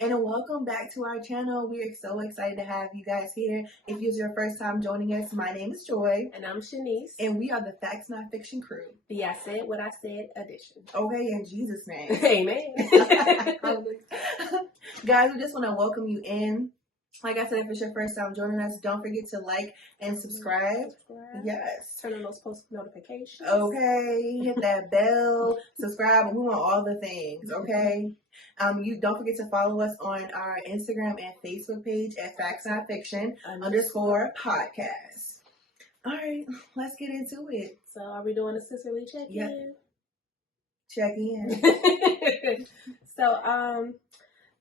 And welcome back to our channel. We are so excited to have you guys here. If it's your first time joining us, my name is Joy. And I'm Shanice. And we are the Facts Not Fiction crew. The I Said What I Said edition. Okay, in Jesus' name. Amen. Guys, we just want to welcome you in. Like I said, if it's your first time joining us, don't forget to like and subscribe. Yes. Turn on those post notifications. Okay. Hit that bell. Subscribe. We want all the things. Okay. You don't forget to follow us on our Instagram and Facebook page at Facts Not Fiction _podcast. All right, let's get into it. So, are we doing a sisterly check-in? Yeah. Check in. So,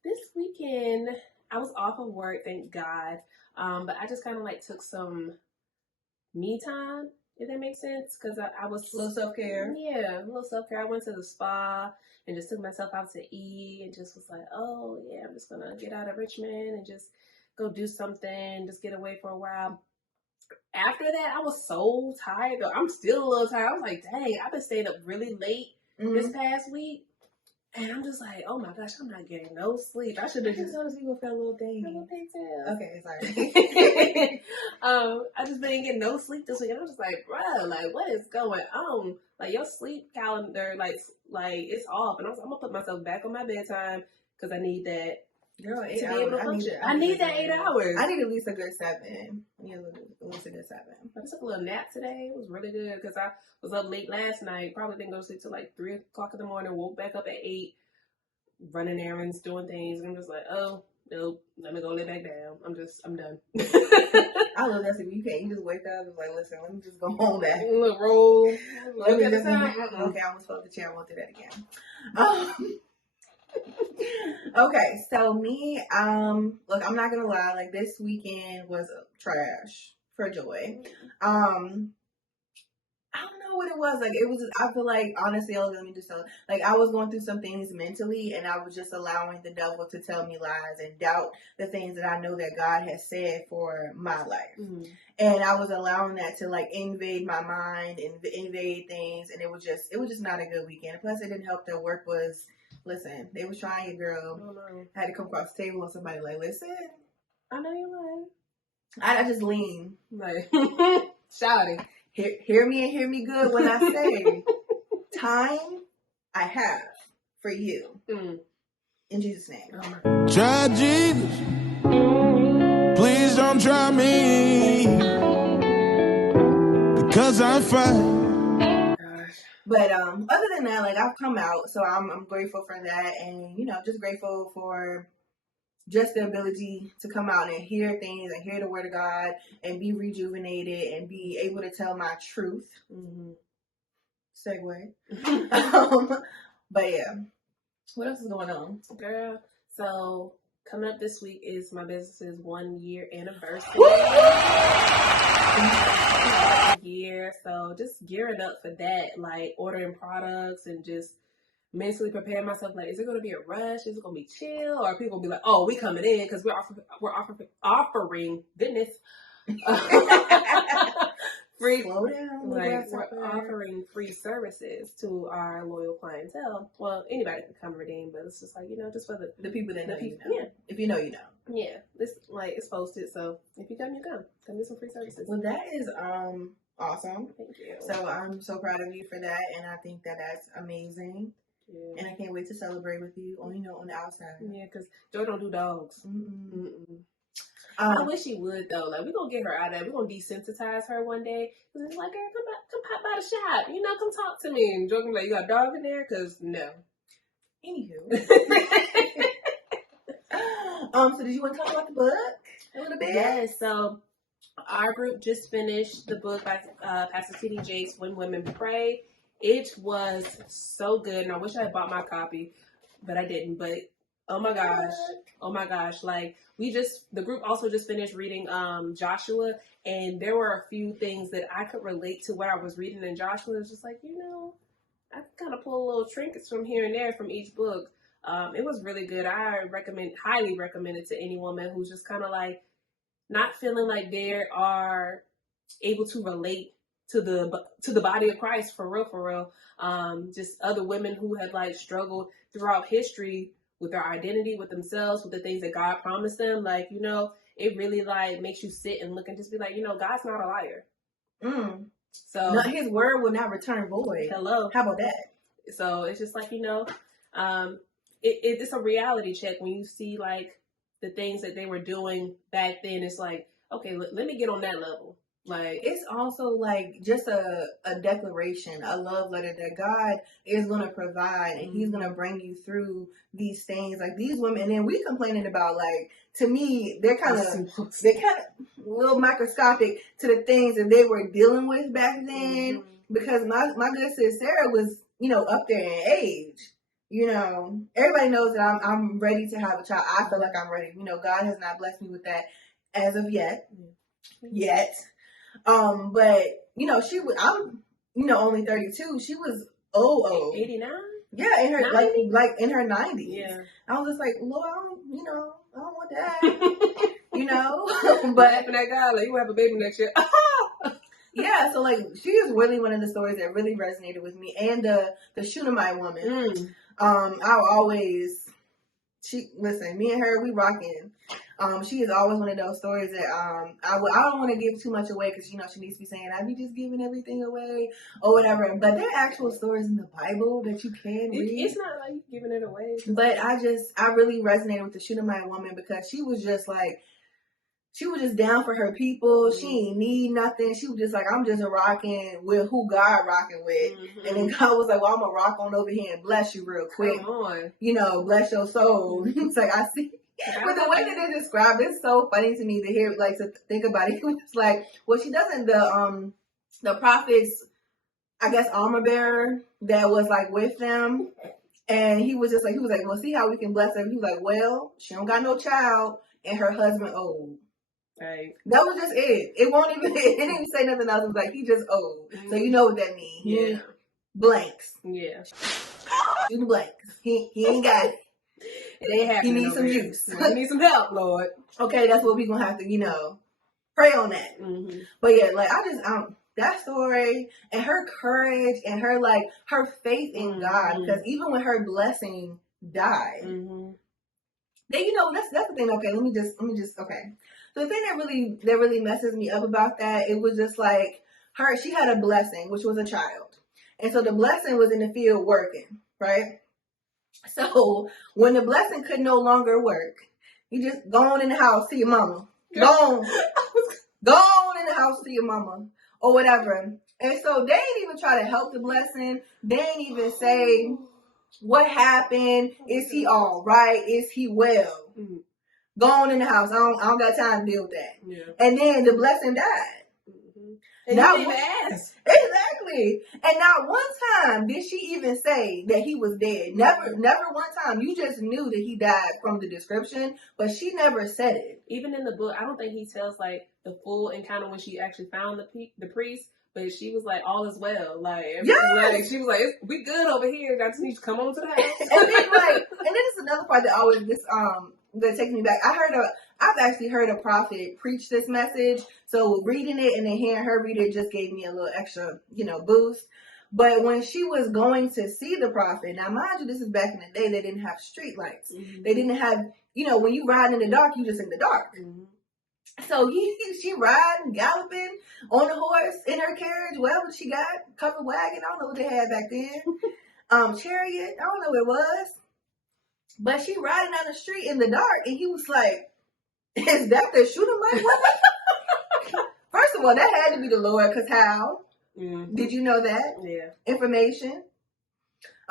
this weekend I was off of work, thank God. But I just kind of like took some me time, if that makes sense, because I was a little self-care. Yeah, a little self-care. I went to the spa and just took myself out to eat and just was like, oh yeah, I'm just gonna get out of Richmond and just go do something, just get away for a while. After that, I was so tired. I'm still a little tired. I was like, dang, I've been staying up really late this past week. And I'm just like, oh my gosh, I'm not getting no sleep. I should have just noticed you with that little thing. Okay, sorry. I just didn't get no sleep this week. And I'm just like, bro, like, what is going on? Like, your sleep calendar, like it's off. And I'm gonna put myself back on my bedtime because I need that. Girl, 8 to hours. Be able to function. I need that 8 hours. I need at least a good 7. Yeah, at least a good 7. I took a little nap today. It was really good because I was up late last night. Probably didn't go to sleep till like 3 o'clock in the morning. Woke back up at 8, running errands, doing things. And I'm just like, oh, nope, let me go lay back down. I'm done. I love that. You can't. You just wake up and like, listen, let me just go home back. Roll. Let me just okay, I almost fell off the chair. I won't do that again. Okay, so me, look, I'm not gonna lie, like this weekend was trash for Joy. I don't know what it was. Like it was, I feel like honestly, let me just tell you, like I was going through some things mentally and I was just allowing the devil to tell me lies and doubt the things that I know that God has said for my life. Mm-hmm. And I was allowing that to like invade my mind and invade things, and it was just not a good weekend. Plus it didn't help that work was, listen, they was trying your girl. Oh, no. I had to come across the table and somebody like, listen. I know you're lying. I just lean. Like, shouting. Hear me and hear me good when I say, time I have for you. In Jesus' name. Try Jesus. Please don't try me. Because I'm fine. But other than that, like I've come out, so I'm grateful for that, and just grateful for just the ability to come out and hear things and hear the word of God and be rejuvenated and be able to tell my truth. Mm-hmm. Segue. But yeah, what else is going on, girl? So coming up this week is my business's 1 year anniversary. Year, so just gearing up for that, like ordering products and just mentally preparing myself. Like, is it going to be a rush? Is it going to be chill? Or are people be like, "Oh, we coming in because we're offering goodness, free." Slow down. Like we're offering free services to our loyal clientele. Well, anybody can come redeem, but it's just like just for the people that know you know. Yeah, if you know, you know. Yeah, this it's posted, so if you come, you come. Come get some free services. Well, that is awesome. Thank you. So I'm so proud of you for that, and I think that's amazing. Yeah. And I can't wait to celebrate with you on the outside. Yeah, because Joy don't do dogs. I wish she would though. Like, we're gonna get her out of there. We're gonna desensitize her one day. Cause it's like, girl, come pop by the shop. Come talk to me. And Joy gonna be like, you got a dog in there? Cause no. Anywho. So did you want to talk about the book a little bit? Yes. So our group just finished the book by Pastor T.D. Jakes, When Women Pray. It was so good, and I wish I had bought my copy, but I didn't. But Oh my gosh. Oh my gosh. Like the group also just finished reading Joshua, and there were a few things that I could relate to what I was reading in Joshua. It's just like, I kind of pull little trinkets from here and there from each book. It was really good. I highly recommend it to any woman who's just kind of like not feeling like they are able to relate to the body of Christ for real. Just other women who have like struggled throughout history with their identity, with themselves, with the things that God promised them. Like, it really like makes you sit and look and just be like, God's not a liar. So no, his word will not return void. Hello. How about that? So it's just like, it's a reality check when you see like the things that they were doing back then. It's like, okay, let me get on that level. Like, it's also like just a declaration, a love letter that God is going to provide and he's going to bring you through these things. Like these women, and then we complaining about, like, to me, they're kind of a little microscopic to the things that they were dealing with back then, because my good sis Sarah was, up there in age. Everybody knows that I'm ready to have a child. I feel like I'm ready. God has not blessed me with that as of yet. But she was. I'm only 32. She was old. 89. Yeah, in her 90? like in her 90s. Yeah. I was just like, Lord, I don't want that. But after that guy, like, you have a baby next year. Yeah, so like she is really one of the stories that really resonated with me, and the Shunammite woman. Listen, me and her, we rocking. She is always one of those stories that I don't want to give too much away because she needs to be saying I be just giving everything away or whatever. But there are actual stories in the Bible that you can read. It's not like giving it away. But I really resonated with the Shunammite woman because she was just down for her people. She ain't need nothing. She was just like, I'm just rocking with who God rocking with. And then God was like, well, I'm gonna rock on over here and bless you real quick. Come on. Bless your soul. It's like, I see. But the way that they describe it's so funny to me to hear, like, to think about it. It's like, well, she doesn't, the prophet's, I guess, armor bearer that was like with them. And he was like, well, see how we can bless her. He was like, well, she don't got no child and her husband old. Right. That was just it. It didn't even say nothing else. It was like, he just old. So you know what that means. Yeah. Blanks. Yeah. Do the blanks. He ain't got it. He needs some juice. He needs some help, Lord. Okay, that's what we're going to have to, pray on that. But yeah, like, that story and her courage and her, like, her faith in God, because even when her blessing died, then, that's the thing. Okay, let me just, okay. So the thing that really messes me up about that, it was just like she had a blessing, which was a child. And so the blessing was in the field working, right? So when the blessing could no longer work, you just go on in the house to your mama. Go on in the house to your mama or whatever. And so they ain't even try to help the blessing. They ain't even say what happened. Is he all right? Is he well? Go on in the house. I don't got time to deal with that. Yeah. And then the blessing died. And you didn't even ask. Exactly. And not one time did she even say that he was dead. Never one time. You just knew that he died from the description, but she never said it. Even in the book, I don't think he tells like the full encounter when she actually found the priest, but she was like, all is well. Like, like she was like, we good over here. I just need to come on to the house. and then it's another part that always that takes me back. I've actually heard a prophet preach this message. So reading it and then hearing her read it just gave me a little extra, boost. But when she was going to see the prophet, now mind you, this is back in the day, they didn't have street lights. They didn't have, when you ride in the dark, you just in the dark. So she riding, galloping on the horse in her carriage, whatever she got, covered wagon. I don't know what they had back then. Chariot, I don't know what it was. But she riding down the street in the dark, and he was like, is that the Shunammite woman? First of all, that had to be the Lord, because how? Did you know that? Yeah. Information.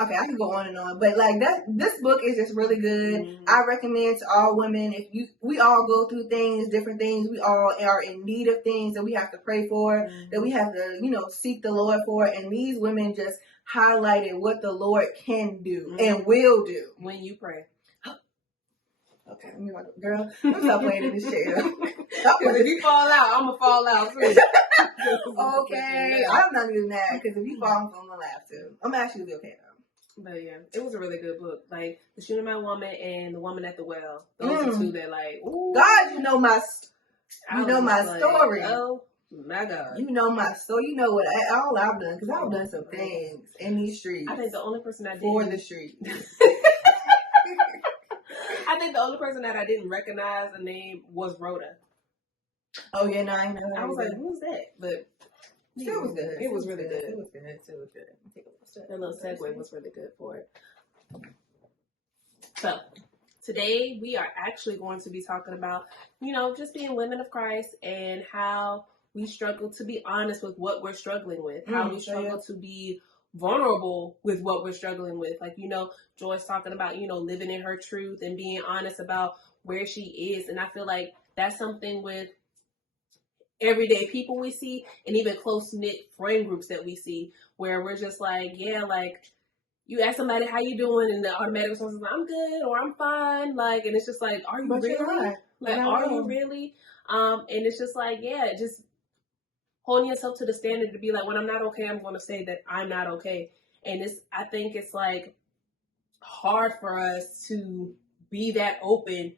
Okay, I can go on and on, but like this book is just really good. I recommend to all women, we all go through things, different things. We all are in need of things that we have to pray for, that we have to, seek the Lord for. And these women just highlighted what the Lord can do and will do when you pray. Okay, let me walk up. Girl, I'm stop playing in this chair. Because if you fall out, I'm going to fall out too. Okay, I'm not even mad because if you fall, I'm gonna laugh too. I'm actually okay though. But yeah, it was a really good book. Like The Shooting My Woman and The Woman at the Well. Those are two that like, ooh. God, you know my story. Oh my God. You know my story. You know what all I've done because I've done some things in these streets. I think the only person I did for the street. I think the only person that I didn't recognize the name was Rhoda. Oh yeah, no, I know. I was like, who's that? But it was good. It was really good. It was good. It was good. That little segue was really good for it. So today we are actually going to be talking about, just being women of Christ and how we struggle to be honest with what we're struggling with, how we struggle to be vulnerable with what we're struggling with. Like, Joy's talking about, living in her truth and being honest about where she is. And I feel like that's something with everyday people we see and even close-knit friend groups that we see where we're just like, yeah, like you ask somebody how you doing and the automatic response is I'm good or I'm fine. Like, and it's just like, are you really? Like, are you really? And it's just like, yeah, just holding yourself to the standard to be like, when I'm not okay, I'm going to say that I'm not okay. And I think it's like hard for us to be that open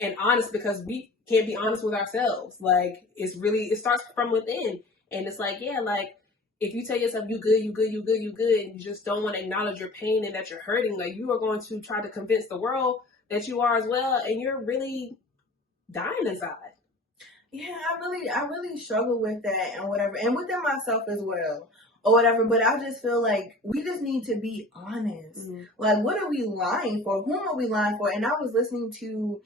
and honest because we can't be honest with ourselves. Like, it starts from within. And it's like, yeah, like if you tell yourself you good, and you just don't want to acknowledge your pain and that you're hurting, like you are going to try to convince the world that you are as well. And you're really dying inside. Yeah, I really struggle with that and whatever, and within myself as well, or whatever. But I just feel like we just need to be honest. Mm-hmm. Like, what are we lying for? Whom are we lying for? And I was listening to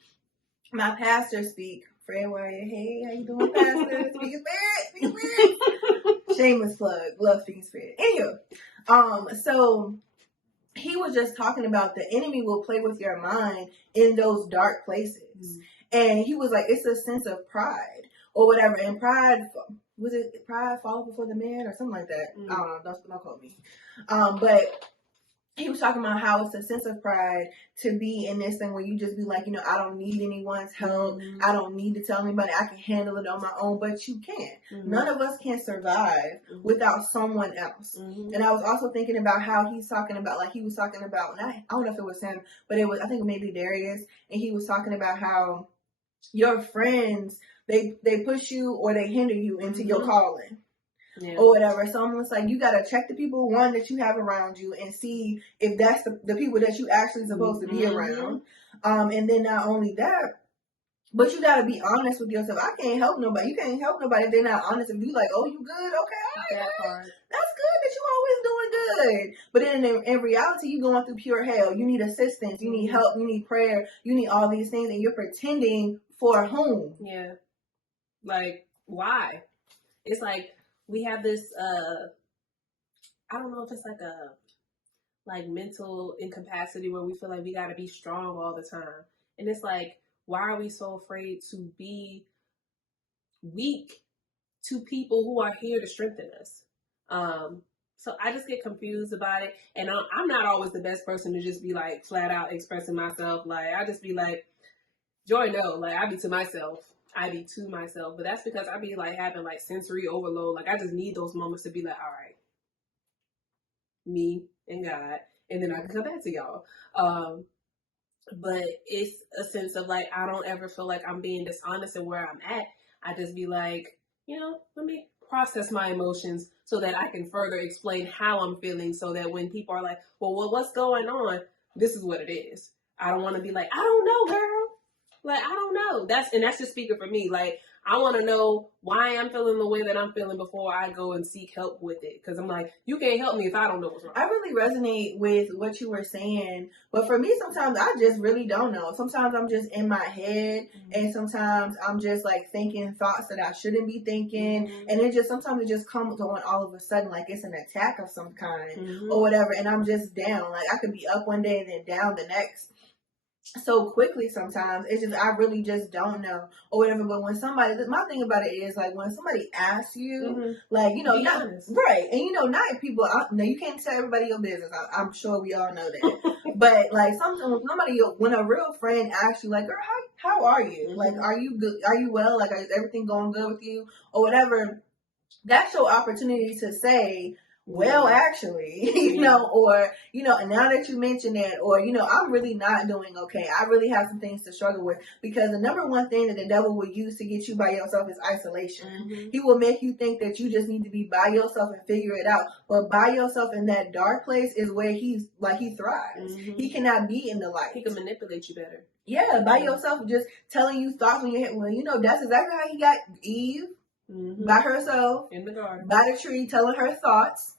my pastor speak. Fred Warrior, hey, how you doing, pastor? Speaking Spirit. Shameless plug. Love Speaking Spirit. Anywho, so he was just talking about the enemy will play with your mind in those dark places. Mm-hmm. And he was like, it's a sense of pride or whatever. And pride, was it pride fall before the man or something like that? Mm-hmm. I don't know. Don't quote me. But he was talking about how it's a sense of pride to be in this thing where you just be like, I don't need anyone's help. Mm-hmm. I don't need to tell anybody. I can handle it on my own, but you can't. Mm-hmm. None of us can survive without someone else. Mm-hmm. And I was also thinking about how he's talking about, like he was talking about, and I don't know if it was him, but it was, I think maybe Darius, and he was talking about how your friends, they push you or they hinder you into your calling. Yeah. Or whatever. So I'm just like, you gotta check the people, one, that you have around you and see if that's the people that you actually supposed to be around. And then not only that, but you gotta be honest with yourself. I can't help nobody. You can't help nobody if they're not honest. If you like, oh, you good? Okay. That's good that you always doing good. But then in reality, you going through pure hell. You need assistance. You need help. You need prayer. You need all these things. And you're pretending for whom? Yeah. Like, why? It's like, we have this, I don't know if it's like mental incapacity where we feel like we got to be strong all the time. And it's like, why are we so afraid to be weak to people who are here to strengthen us? So I just get confused about it. And I'm not always the best person to just be like flat out expressing myself. Like, I just be like, Joy, no, like I be to myself. But that's because I be like having like sensory overload. Like I just need those moments to be like, all right, me and God, and then I can come back to y'all. But it's a sense of like, I don't ever feel like I'm being dishonest in where I'm at. I just be like, let me process my emotions so that I can further explain how I'm feeling so that when people are like, well, what's going on? This is what it is. I don't want to be like, I don't know, girl. Like, I don't know. That's just speaking for me. Like, I want to know why I'm feeling the way that I'm feeling before I go and seek help with it. Because I'm like, you can't help me if I don't know what's wrong. I really resonate with what you were saying. But for me, sometimes I just really don't know. Sometimes I'm just in my head. Mm-hmm. And sometimes I'm just like thinking thoughts that I shouldn't be thinking. Mm-hmm. And sometimes it just comes on all of a sudden. Like it's an attack of some kind or whatever. And I'm just down. Like I could be up one day and then down the next. so quickly sometimes. It's just, I really just don't know or whatever. But when somebody, my thing about it is like when somebody asks you, like, you know, Be not honest. right, and you know, not people. No, you can't tell everybody your business. I'm sure we all know that. But like sometimes when a real friend asks you, like, girl, how are you? Like, are you good? Are you well? Like, is everything going good with you or whatever? That's your opportunity to say, well, actually, you know, or, you know, and now that you mention that, or, you know, I'm really not doing okay. I really have some things to struggle with, because the number one thing that the devil will use to get you by yourself is isolation. He will make you think that you just need to be by yourself and figure it out. But by yourself in that dark place is where he thrives. He cannot be in the light. He can manipulate you better. Yeah, by yourself, just telling you thoughts in your head. Well, you know, that's exactly how he got Eve. By herself, in the garden, by the tree, telling her thoughts,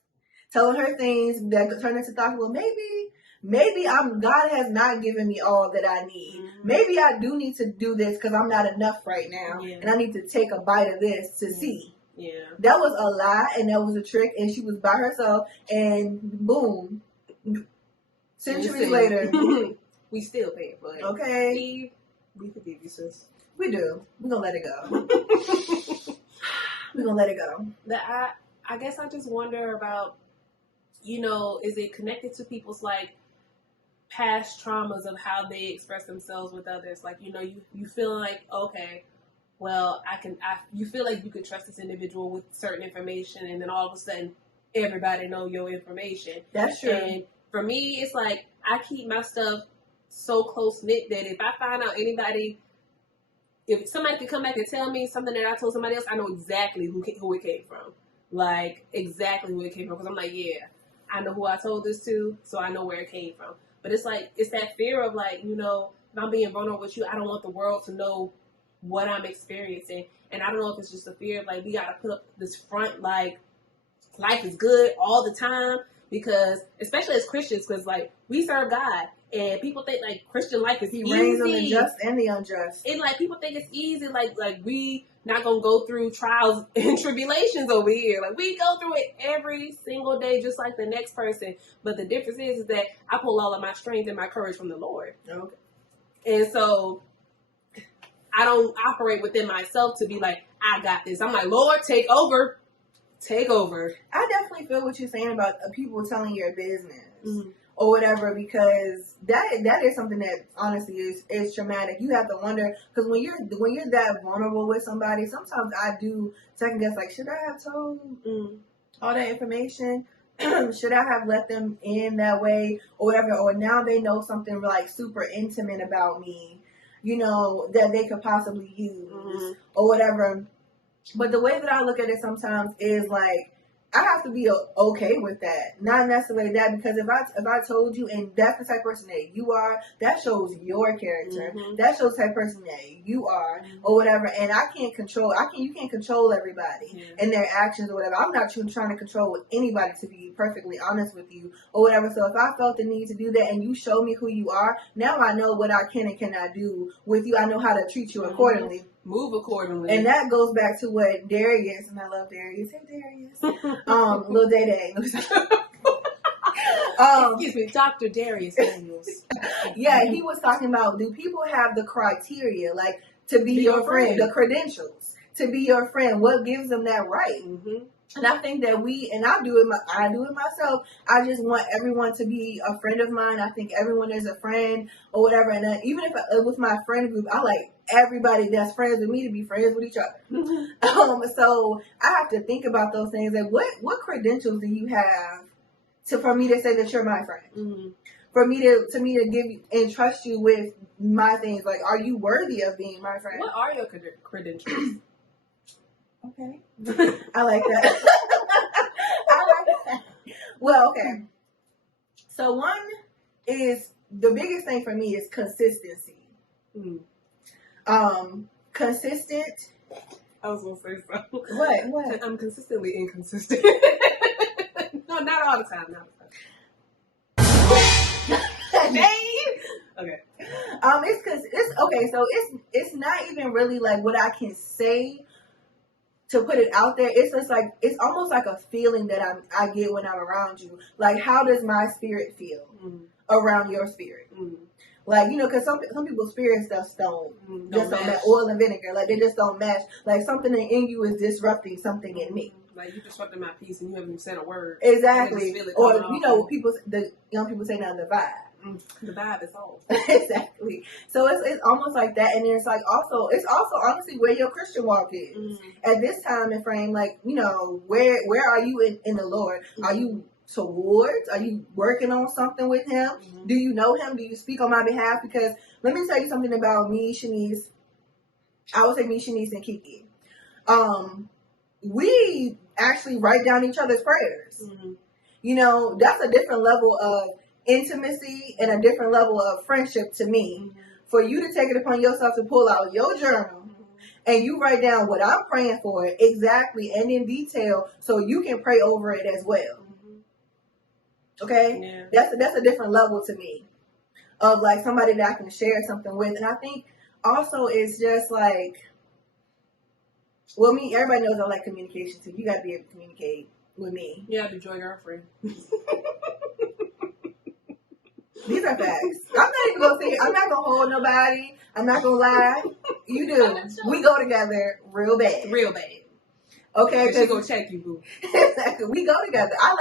telling her things that could turn into thoughts. Well, maybe God has not given me all that I need. Maybe I do need to do this because I'm not enough right now, and I need to take a bite of this to see. Yeah, that was a lie, and that was a trick, and she was by herself, and boom, centuries later, we still pay for it. Okay, Eve, we forgive you, sis. We do. We're gonna let it go. We're gonna let it go. I guess I just wonder about, you know, is it connected to people's like past traumas of how they express themselves with others? Like, you know, you feel like, okay, well, you feel like you could trust this individual with certain information, and then all of a sudden everybody know your information. That's true. And for me, it's like I keep my stuff so close knit that if I find out if somebody could come back and tell me something that I told somebody else, I know exactly who it came from. Like, exactly who it came from. Because I'm like, yeah, I know who I told this to, so I know where it came from. But it's like, it's that fear of like, you know, if I'm being vulnerable with you, I don't want the world to know what I'm experiencing. And I don't know if it's just a fear of like, we got to put up this front, like, life is good all the time. Because, especially as Christians, because like, we serve God. And people think like Christian life is easy. He reigns on the just and the unjust. And like people think it's easy, like we not gonna go through trials and tribulations over here. Like we go through it every single day, just like the next person. But the difference is that I pull all of my strength and my courage from the Lord. Okay. And so I don't operate within myself to be like, I got this. I'm like, Lord, take over. Take over. I definitely feel what you're saying about people telling your business. Or whatever, because that is something that honestly is traumatic. You have to wonder, because when you're that vulnerable with somebody, sometimes I do second guess, like, should I have told all that information? Should I have let them in that way or whatever? Or now they know something like super intimate about me, you know, that they could possibly use or whatever. But the way that I look at it sometimes is like, I have to be okay with that. Not necessarily that, because if I told you, and that's the type of person that you are, that shows your character. That shows the type of person that you are, or whatever. And you can't control everybody and their actions or whatever. I'm not trying to control anybody, to be perfectly honest with you, or whatever. So if I felt the need to do that and you show me who you are, now I know what I can and cannot do with you. I know how to treat you accordingly. Move accordingly. And that goes back to what Darius, and I love Darius. Hey, Darius. Lil Day Day. Excuse me, Dr. Darius Daniels. Yeah, he was talking about, do people have the criteria, like, to be your friend, the credentials, to be your friend? What gives them that right? And I think that I do it myself. I just want everyone to be a friend of mine. I think everyone is a friend or whatever. And even if with my friend group, I like everybody that's friends with me to be friends with each other. So I have to think about those things. Like, what credentials do you have for me to say that you're my friend? For me to give you and trust you with my things. Like, are you worthy of being my friend? What are your credentials? Okay. I like that. I like that. Well, okay. So one is, the biggest thing for me is consistency. Consistent. I was gonna say something. What? I'm consistently inconsistent. No, not all the time. Okay. It's okay. So it's not even really like what I can say to put it out there. It's just like, it's almost like a feeling that I get when I'm around you. Like, how does my spirit feel around your spirit? Like, because some people's spirit stuff don't just don't match. Oil and vinegar, like they just don't match. Like something in you is disrupting something in me. Like you disrupting my peace and you haven't said a word. Exactly. Or the young people say now the vibe. The vibe is off. Exactly. So it's almost like that, and then it's also honestly where your Christian walk is at this time and frame. Like where are you in the Lord? Are you towards? Are you working on something with Him? Do you know Him? Do you speak on my behalf? Because let me tell you something about me, Shanice. I would say me, Shanice, and Kiki. We actually write down each other's prayers. That's a different level of intimacy and a different level of friendship to me. For you to take it upon yourself to pull out your journal and you write down what I'm praying for exactly and in detail so you can pray over it as well. Okay? Yeah. That's a different level to me of like somebody that I can share something with. And I think also it's just like, well, everybody knows I like communication too. You got to be able to communicate with me. You have to join girlfriend. These are facts. I'm not gonna hold nobody. I'm not gonna lie. You do. We go together real bad. Real bad. Okay, she gonna check you, boo. Exactly. We go together. I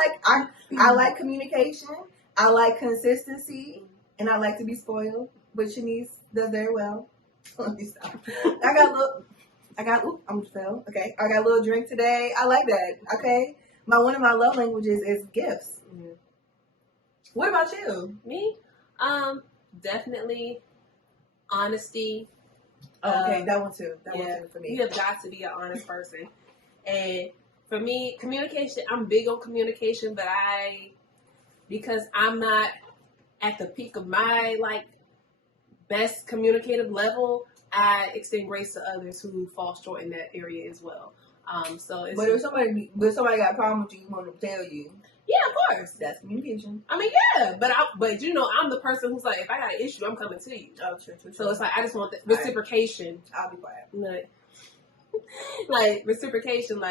like communication. I like consistency, and I like to be spoiled. But Shanice does very well. Let me stop. I got a little drink today. I like that. Okay. One of my love languages is gifts. Mm-hmm. What about you? Me? Definitely honesty. Okay, that one too. That one too for me. You have got to be an honest person. And for me, communication, I'm big on communication, but because I'm not at the peak of my best communicative level, I extend grace to others who fall short in that area as well. But if somebody got a problem with you, you want them to tell you. Yeah, of course. That's communication. I mean, yeah, but I'm the person who's like, if I got an issue, I'm coming to you. Oh, true. So it's like, I just want the reciprocation. I'll be quiet. Like reciprocation,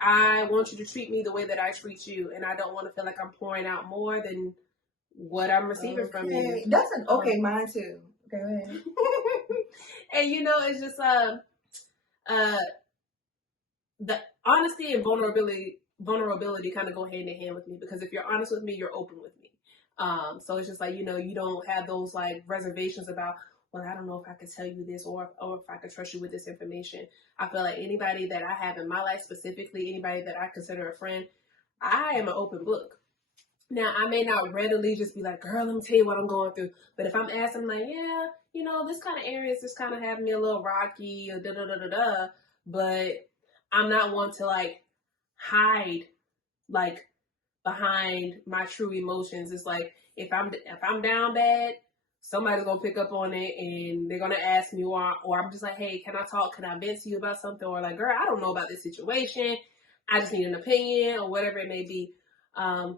I want you to treat me the way that I treat you, and I don't want to feel like I'm pouring out more than what I'm receiving from you. That's mine too. Okay, go ahead. And it's just the honesty and vulnerability kind of go hand in hand with me, because if you're honest with me, you're open with me. So it's just you don't have those reservations about, well, I don't know if I could tell you this or if I could trust you with this information. I feel like anybody that I have in my life, specifically anybody that I consider a friend, I am an open book. Now, I may not readily just be like, girl, let me tell you what I'm going through. But if I'm asking, I'm like, yeah, this kind of areas just kind of have me a little rocky or da-da-da-da-da. But I'm not one to hide behind my true emotions. It's like, if I'm down bad, somebody's gonna pick up on it and they're gonna ask me, or I'm just like, hey, can I talk? Can I vent to you about something? Or girl, I don't know about this situation. I just need an opinion or whatever it may be. So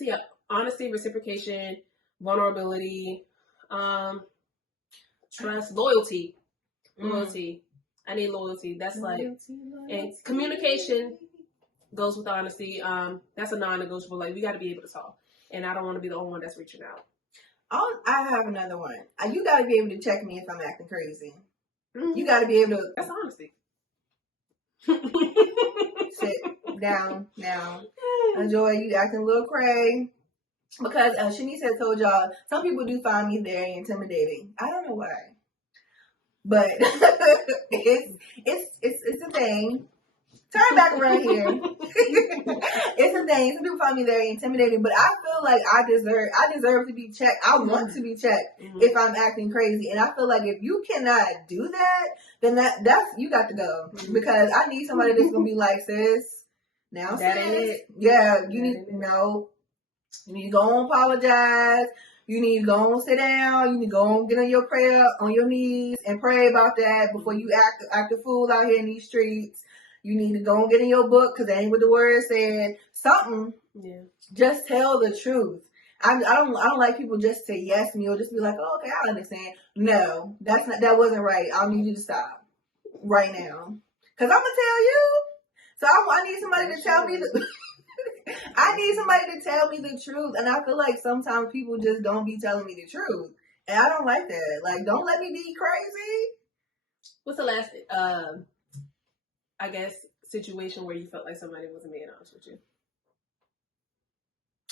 yeah, honesty, reciprocation, vulnerability, trust, loyalty. I need loyalty. That's and communication goes with honesty. That's a non-negotiable. We got to be able to talk, and I don't want to be the only one that's reaching out. I have another one. You got to be able to check me if I'm acting crazy. Mm-hmm. You got to be able to. That's honesty. Sit down now. Enjoy. You acting a little cray. Because Shanice had told y'all, some people do find me very intimidating. I don't know why, but it's a thing. Turn back around here. It's a thing. Some people find me very intimidating, but I feel like I deserve to be checked. I want to be checked if I'm acting crazy, and I feel like if you cannot do that, then that's you got to go, because I need somebody that's gonna be like, sis, now that sis, ain't it. Yeah, you need you need to go and apologize. You need to go and sit down. You need to go and get on your prayer on your knees and pray about that before you act a fool out here in these streets. You need to go and get in your book, because that ain't what the word said. Something. Yeah. Just tell the truth. I don't like people just say yes me or just be like, oh, okay, I understand. No, that wasn't right. I need you to stop right now, because I'm gonna tell you. So I need somebody to tell me I need somebody to tell me the truth, and I feel like sometimes people just don't be telling me the truth, And I don't like that. Like, don't let me be crazy. What's the last, I guess, situation where you felt like somebody wasn't being honest with you?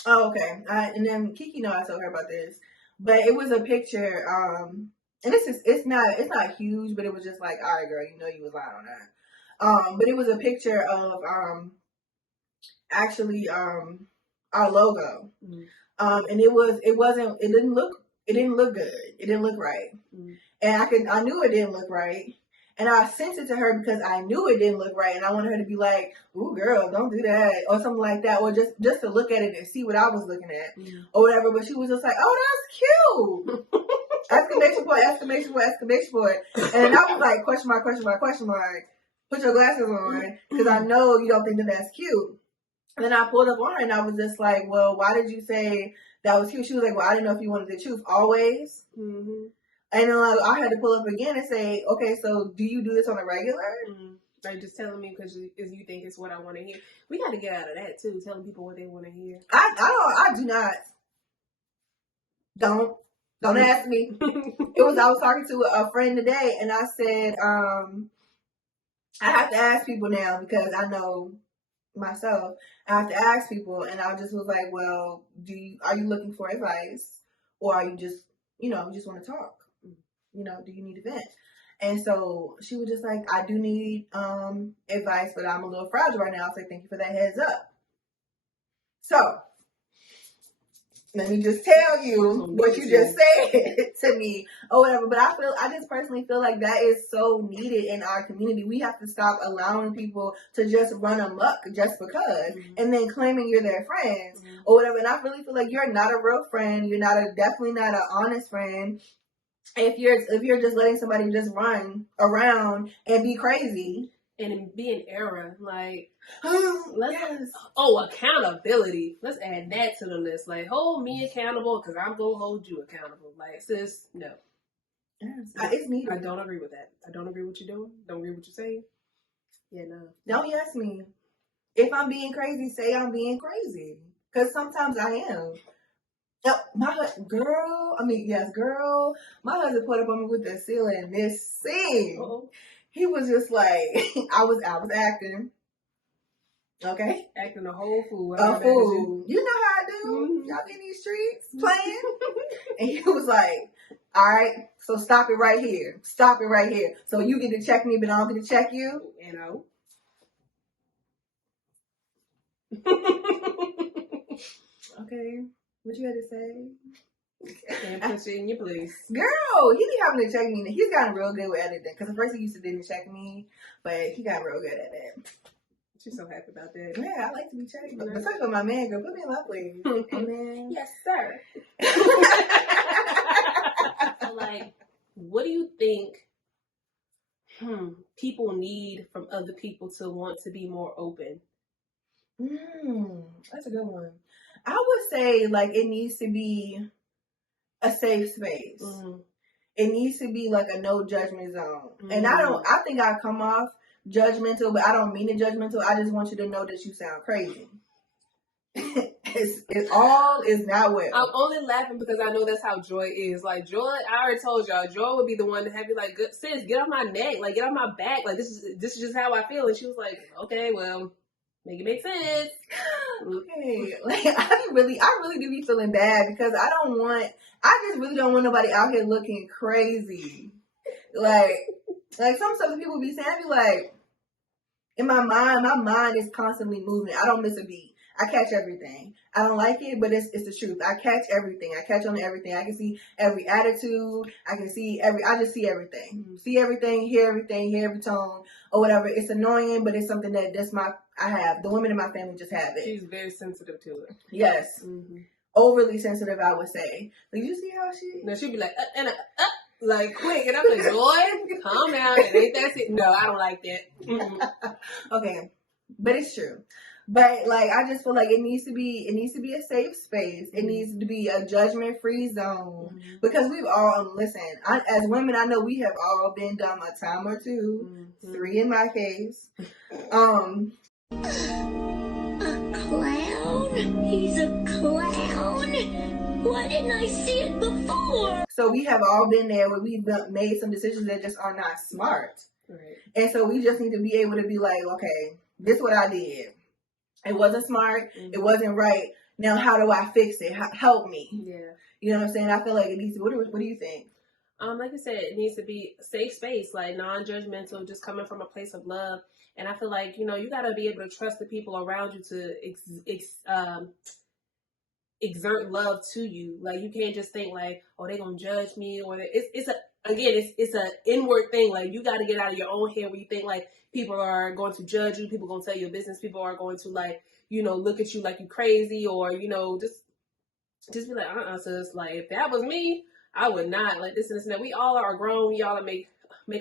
Oh, okay. And then Kiki know I told her about this, but it was a picture. And it's not huge, but it was just like, all right, girl, you know you was lying on that. But it was a picture of actually our logo. And it didn't look good. It didn't look right. And I knew it didn't look right. And I sent it to her because I knew it didn't look right, and I wanted her to be like, "Ooh, girl, don't do that," or something like that, or just to look at it and see what I was looking at, or whatever. But she was just like, "Oh, that's cute!" Exclamation point! Exclamation point! Exclamation point! And I was like, question mark! Question mark! Question mark! Put your glasses on, because I know you don't think that that's cute. And then I pulled up on her, and I was just like, "Well, why did you say that was cute?" She was like, "Well, I didn't know if you wanted the truth always." And then I had to pull up again and say, okay, so do you do this on a regular? Are you just telling me because you think it's what I want to hear? We got to get out of that too, telling people what they want to hear. I do not. Don't ask me. I was talking to a friend today, and I said, I have to ask people now because I know myself. I have to ask people, and I just was like, well, are you looking for advice, or are you just want to talk? Do you need a vent? And so she was just like, I do need advice, but I'm a little fragile right now. I was like, thank you for that heads up. So let me just tell you what you just said to me or whatever. But I just personally feel like that is so needed in our community. We have to stop allowing people to just run amok just because, and then claiming you're their friends or whatever. And I really feel like you're not a real friend. You're definitely not an honest friend. If you're just letting somebody just run around and be crazy and be in error, like yes. Accountability. Let's add that to the list. Like, hold me accountable because I'm gonna hold you accountable. Like, sis, no. Yes, it's needed. I don't agree with that. I don't agree with what you're doing. Don't agree with what you're saying. Yeah, no. Don't yes me. If I'm being crazy, say I'm being crazy. Because sometimes I am. Yep, girl. My husband put up on me with the ceiling. This scene. Uh-oh. He was just like, I was acting. Okay, acting a whole fool. A fool. You know how I do. Y'all be in these streets playing. And he was like, all right, so stop it right here. Stop it right here. So you get to check me, but I don't get to check you. Okay. What you had to say? And put you in your place. Girl, he be having to check me. He's gotten real good with editing. Because at first he used to didn't check me. But he got real good at that. She's so happy about that. Yeah, I like to be checked. But especially with my man, girl. Put me in love, please. Amen. Yes, sir. So, like, what do you think people need from other people to want to be more open? That's a good one. I would say, like, it needs to be a safe space. It needs to be like a no judgment zone. And I think I come off judgmental, but I don't mean it judgmental. I just want you to know that you sound crazy. It's all is not well. I'm only laughing because I know that's how Joy is. Like, Joy, I already told y'all, Joy would be the one to have you like, good sis, get off my neck, like get off my back, like this is just how I feel. And she was like, okay, well, make it make sense. Okay, like I really do be feeling bad because I just really don't want nobody out here looking crazy. Like some stuff that people be saying, I be like, in my mind is constantly moving. I don't miss a beat. I catch everything. I don't like it, but it's the truth. I catch everything. I catch on to everything. I can see every attitude. I just see everything. See everything, hear every tone, or whatever. It's annoying, but it's something I have. The women in my family just have it. She's very sensitive to it. Yes. Overly sensitive, I would say. Like, you see how she... No, she'd be like, like, quick. And I'm like, Joy, calm down. It ain't that it. No, I don't like that. Okay. But it's true. But like, I just feel like it needs to be a safe space. It needs to be a judgment-free zone because we've all as women, I know we have all been dumb a time or two, 3 in my case. A clown. He's a clown. Why didn't I see it before? So we have all been there where we've made some decisions that just are not smart. Right. And so we just need to be able to be like, okay, this is what I did. It wasn't smart. Mm-hmm. It wasn't right. Now how do I fix it? Help me. Yeah. You know what I'm saying? I feel like it needs to, what do you think? Like I said, it needs to be a safe space, like non-judgmental, just coming from a place of love. And I feel like, you know, you got to be able to trust the people around you to exert love to you. Like, you can't just think like, oh, they're going to judge me, or it's an inward thing. Like, you got to get out of your own head where you think like people are going to judge you, people are going to tell your business, people are going to like, you know, look at you like you crazy, or, you know, just be like, sis, like, if that was me, I would not like this and this and that. We all are grown. We all make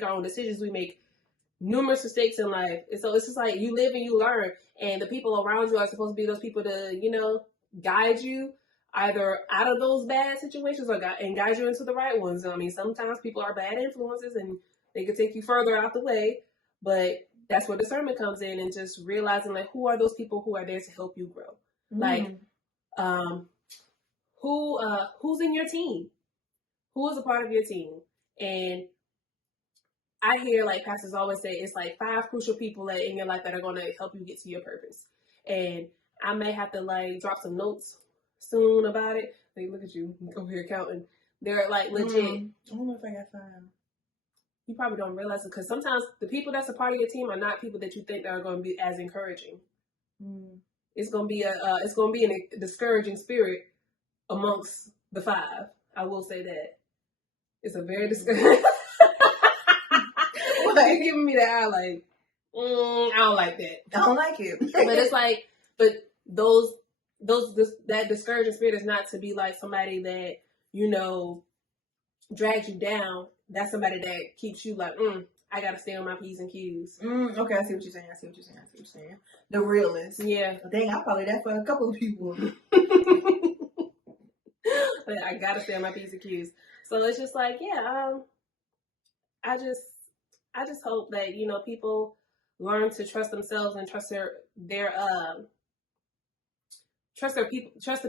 our own decisions. We make numerous mistakes in life. And so it's just like you live and you learn. And the people around you are supposed to be those people to, you know, guide you either out of those bad situations or guide you into the right ones. I mean, sometimes people are bad influences and they can take you further out the way. But that's where discernment comes in, and just realizing like who are those people who are there to help you grow. Like, who's in your team? Who is a part of your team? And I hear like pastors always say it's like 5 crucial people in your life that are going to help you get to your purpose. And I may have to like drop some notes soon about it. Like, look at you over here counting. They're like legit. I don't know if I got 5. You probably don't realize it because sometimes the people that's a part of your team are not people that you think that are going to be as encouraging. It's going to be a discouraging spirit amongst the 5. I will say that. It's a very discouraging. You're giving me the eye like, I don't like that. I don't like it. But it's like, that discouraging spirit is not to be like somebody that, you know, drags you down. That's somebody that keeps you like, I gotta stay on my P's and Q's. Okay, I see what you're saying. The realist. Yeah. Dang, I'm probably that for a couple of people. But I gotta stay on my P's and Q's. So it's just like, yeah, I just hope that, you know, people learn to trust themselves and trust the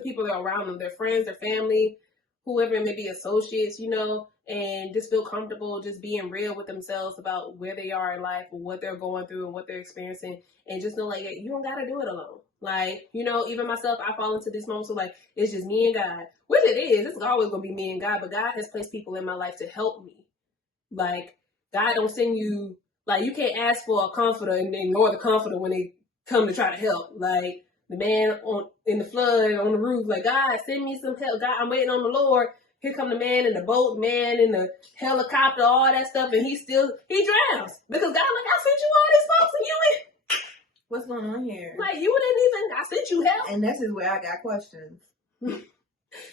people that are around them, their friends, their family, whoever it may be, associates, you know, and just feel comfortable just being real with themselves about where they are in life and what they're going through and what they're experiencing, and just know like you don't gotta do it alone. Like, you know, even myself, I fall into these moments of like, it's just me and God, which it is. It's always gonna be me and God, but God has placed people in my life to help me. Like, God don't send you, like, you can't ask for a comforter and ignore the comforter when they come to try to help. Like, the man in the flood on the roof, like, God, send me some help. God, I'm waiting on the Lord. Here come the man in the boat, man in the helicopter, all that stuff, and he drowns. Because God, like, I sent you all these folks and you ain't. What's going on here? Like, you didn't even, I sent you help. And this is where I got questions.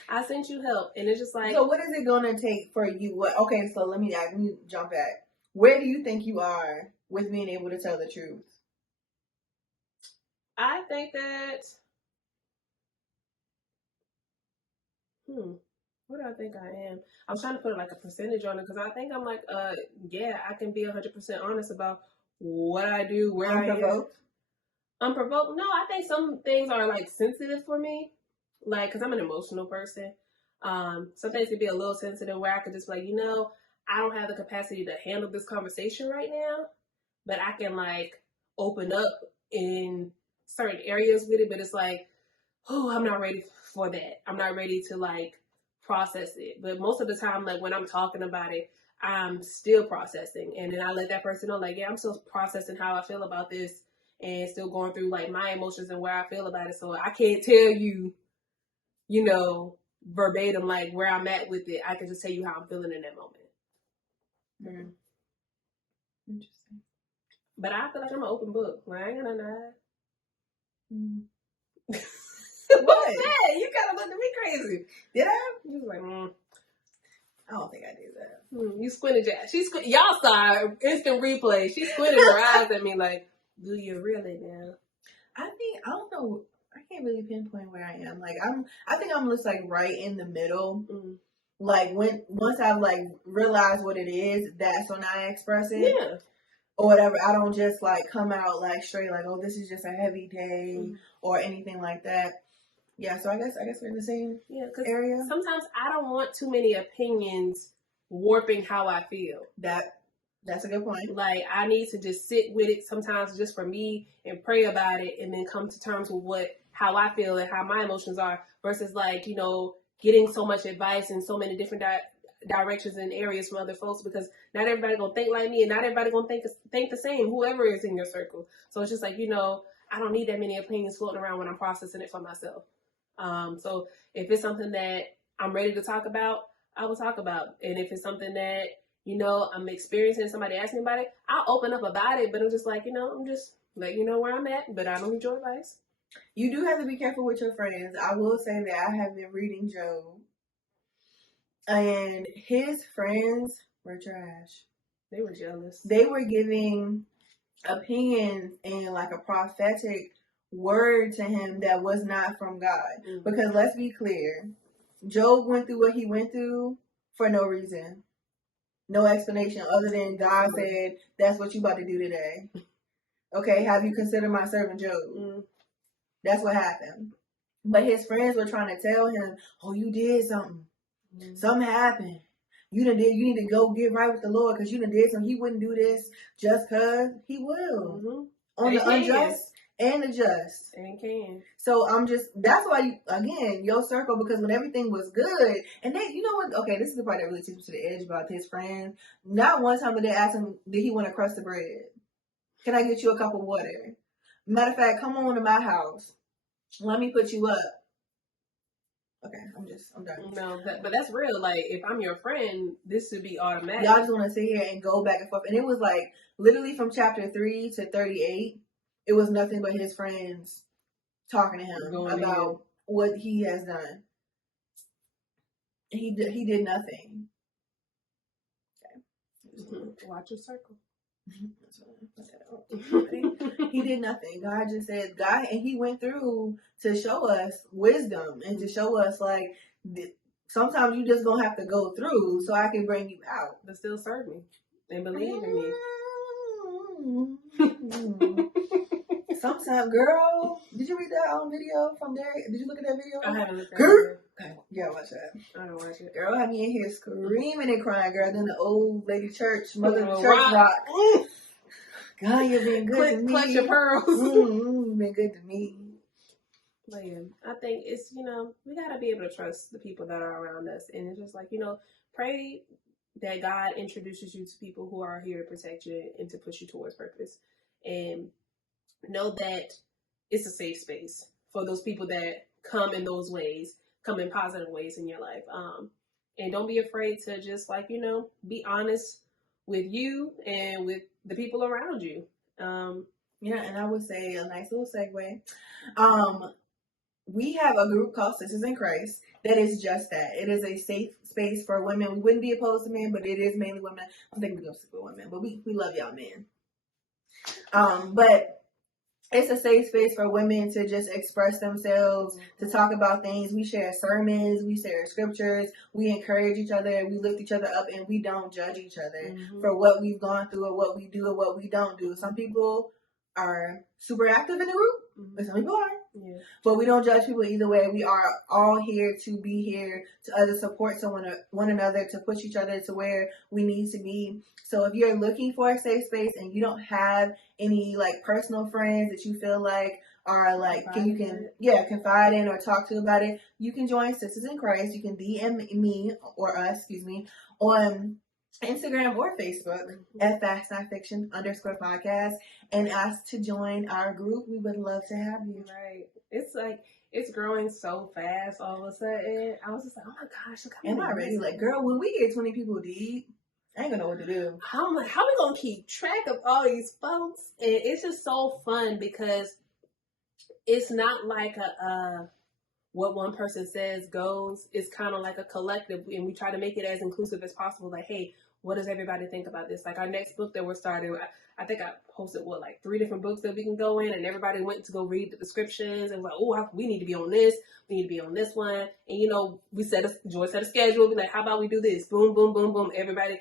I sent you help. And it's just like. So what is it going to take for you? Okay, so let me jump back. Where do you think you are with being able to tell the truth? I think that, what do I think I am? I'm trying to put like a percentage on it because I think I'm like, yeah, I can be 100% honest about what I do, where I am. Unprovoked? No, I think some things are like sensitive for me, like because I'm an emotional person. Some things can be a little sensitive where I could just be like, you know, I don't have the capacity to handle this conversation right now, but I can like open up in certain areas with it, but it's like, oh, I'm not ready for that. I'm not ready to like process it. But most of the time, like when I'm talking about it, I'm still processing. And then I let that person know, like, yeah, I'm still processing how I feel about this and still going through like my emotions and where I feel about it. So I can't tell you, you know, verbatim, like where I'm at with it. I can just tell you how I'm feeling in that moment. Interesting. But I feel like I'm an open book. Like, I ain't gonna lie. What? Hey, you kind of looked at me crazy. Did I? You was like, I don't think I did that. You squinted your y'all saw it, instant replay. She squinted her eyes at me like, do you really now? I don't know. I can't really pinpoint where I am. Like I think I'm just like right in the middle. Like once I've like realized what it is, that's when I express it. Yeah. Or whatever. I don't just like come out like straight like, oh, this is just a heavy day or anything like that. Yeah, so I guess we're in the same Yeah, because area. sometimes I don't want too many opinions warping how I feel. That's a good point. Like, I need to just sit with it sometimes just for me and pray about it and then come to terms with how I feel and how my emotions are versus, like, you know, getting so much advice in so many different directions and areas from other folks, because not everybody gonna think like me and not everybody gonna think the same, whoever is in your circle. So it's just like, you know, I don't need that many opinions floating around when I'm processing it for myself. So if it's something that I'm ready to talk about, I will talk about. And if it's something that, you know, I'm experiencing, somebody asks me about it, I'll open up about it. But I'm just like, you know, I'm just letting you know where I'm at, but I don't need your advice. You do have to be careful with your friends. I will say that I have been reading Job, and his friends were trash. They were jealous. They were giving opinions and like a prophetic word to him that was not from God. Mm-hmm. Because let's be clear, Job went through what he went through for no reason. No explanation other than God said, that's what you about to do today. Okay, have you considered my servant Job? Mm-hmm. That's what happened. But his friends were trying to tell him, oh, you did something. Mm-hmm. Something happened. You need to go get right with the Lord because you done did something. He wouldn't do this just because. He will. Mm-hmm. On the unjust and the just. And can. So that's why, again, your circle, because when everything was good, and they, you know what, okay, this is the part that really takes me to the edge about his friends. Not one time did they ask him, did he want a crust of bread? Can I get you a cup of water? Matter of fact, come on to my house. Let me put you up. Okay, I'm done. No, but that's real. Like, if I'm your friend, this should be automatic. Y'all just want to sit here and go back and forth. And it was like, literally from chapter 3 to 38, it was nothing but his friends talking to him about what he has done. He did nothing. Okay. Watch your circle. He did nothing. God just said, and he went through to show us wisdom and to show us, like, sometimes you just gonna have to go through so I can bring you out. But still serve me and believe in me. Sometimes, girl, did you read that video from there? Did you look at that video? I haven't looked at it. Okay, yeah, watch that. I don't watch it. Girl had me in here screaming and crying, girl. Then the old lady church, mother of the church rock. rock. God, you've been good to me. Clutch your pearls. Been good to me. But yeah, I think it's, you know, we got to be able to trust the people that are around us. And it's just like, you know, pray that God introduces you to people who are here to protect you and to push you towards purpose. And know that it's a safe space for those people that come in those ways, come in positive ways in your life. And don't be afraid to just, like, you know, be honest with you and with the people around you. Yeah, and I would say a nice little segue. We have a group called Sisters in Christ that is just that. It is a safe space for women. We wouldn't be opposed to men, but it is mainly women. I think we're going to stick with women, but we love y'all men. But it's a safe space for women to just express themselves, to talk about things. We share sermons, we share scriptures, we encourage each other, we lift each other up, and we don't judge each other for what we've gone through or what we do or what we don't do. Some people are super active in the group, but some people aren't. Yeah. But we don't judge people either way. We are all here to be here to support one another, to push each other to where we need to be. So if you're looking for a safe space and you don't have any like personal friends that you feel like are like confide in or talk to about it, you can join Sisters in Christ. You can DM me or us, on Instagram or Facebook at FactsNotFiction_podcast and ask to join our group. We would love to have you. Right. It's like, it's growing so fast all of a sudden. I was just like, oh my gosh, look how am I ready? Like, girl, when we get 20 people deep, I ain't gonna know what to do. I'm like, how are we gonna keep track of all these folks? And it's just so fun because it's not like what one person says goes. It's kind of like a collective, and we try to make it as inclusive as possible. Like, hey, what does everybody think about this? Like, our next book that we're starting, I think I posted, 3 different books that we can go in, and everybody went to go read the descriptions and was like, oh, we need to be on this. We need to be on this one. And, you know, Joy set a schedule. Be like, how about we do this? Boom, boom, boom, boom. Everybody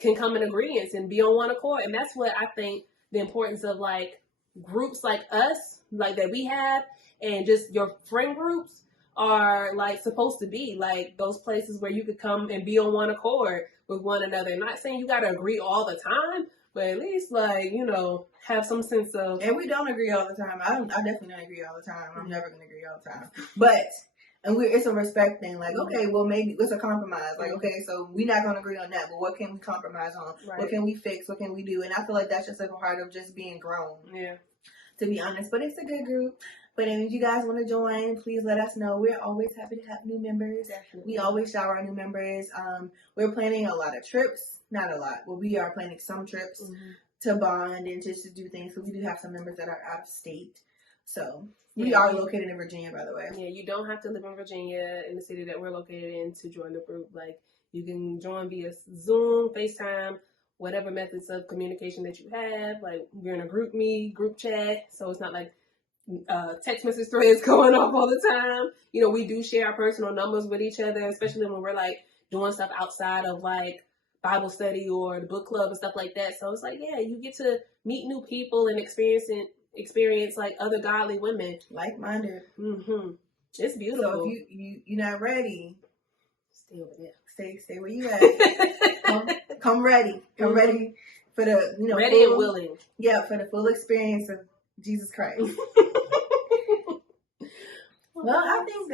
can come in agreement and be on one accord. And that's what I think the importance of, like, groups like us, like, that we have, and just your friend groups are like supposed to be like those places where you could come and be on one accord with one another. Not saying you got to agree all the time, but at least like, you know, have some sense of. And we don't agree all the time. I definitely don't agree all the time. I'm never gonna agree all the time. But it's a respect thing. Like, okay, well maybe it's a compromise. Like, okay, so we're not gonna agree on that, but what can we compromise on? Right. What can we fix? What can we do? And I feel like that's just like a part of just being grown. Yeah. To be honest, but it's a good group. But if you guys want to join, please let us know. We're always happy to have new members. Definitely. We always shower our new members. We're planning a lot of trips. Not a lot, but we are planning some trips to bond and just to do things. So we do have some members that are out of state. So we are located in Virginia, by the way. Yeah, you don't have to live in Virginia, in the city that we're located in, to join the group. Like, you can join via Zoom, FaceTime, whatever methods of communication that you have. Like, we're in a group meet, group chat, so it's not like text message threads going off all the time. You know, we do share our personal numbers with each other, especially when we're like doing stuff outside of like Bible study or the book club and stuff like that. So it's like, yeah, you get to meet new people and experience like other godly women, like-minded. It's beautiful. So if you're not ready, stay over there. Stay where you at. come ready. Come ready for the ready and willing. Yeah, for the full experience of Jesus Christ. Well, I think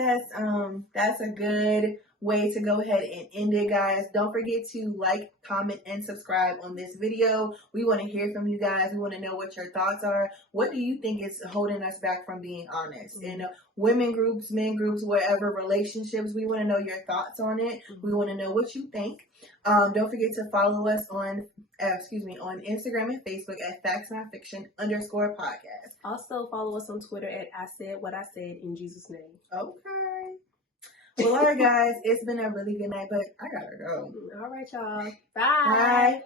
that's a good way to go ahead and end it, guys. Don't forget to like, comment, and subscribe on this video. We want to hear from you guys. We want to know what your thoughts are. What do you think is holding us back from being honest? And women groups, men groups, whatever, relationships, we want to know your thoughts on it. We want to know what you think. Don't forget to follow us on Instagram and Facebook at FactsNotFiction_podcast. Also follow us on Twitter at I Said What I Said in Jesus' name. Okay. Well, all right, guys. It's been a really good night, but I gotta go. All right, y'all. Bye.